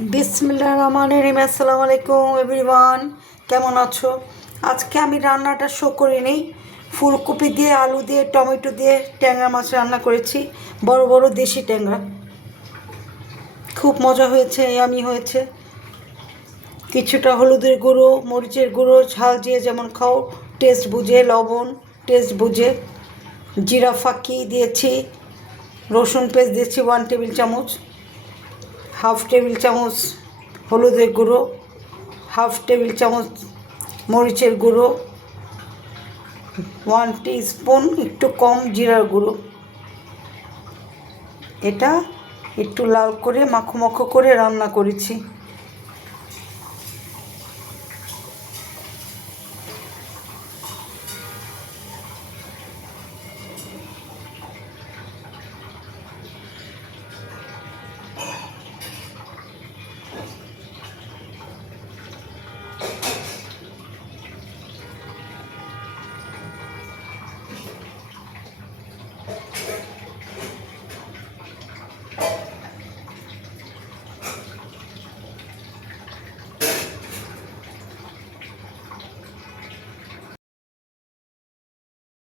বিসমিল্লাহির রহমানির রহিম। আসসালামু আলাইকুম এভরিওয়ান, কেমন আছো? আজকে আমি রান্নাটা শো করিনি। ফুলকপি দিয়ে, আলু দিয়ে, টমেটো দিয়ে ট্যাংরা মাছ রান্না করেছি, বড় বড় দেশি ট্যাংরা। খুব মজা হয়েছে, ইয়ামি হয়েছে। কিছুটা হলুদের গুঁড়ো, মরিচের গুঁড়ো, ঝাল দিয়ে যেমন খাও টেস্ট বুঝে, লবণ টেস্ট বুঝে, জিরা ফাঁকি দিয়েছি, রসুন পেস্ট দিয়েছি 1 টেবিল চামচ, হাফ টেবিল চামচ হলুদের গুঁড়ো, হাফ টেবিল চামচ মরিচের গুঁড়ো, 1 টিস্পুন একটু কম জিরার গুঁড়ো। এটা একটু লাল করে মাখো মাখো করে রান্না করেছি।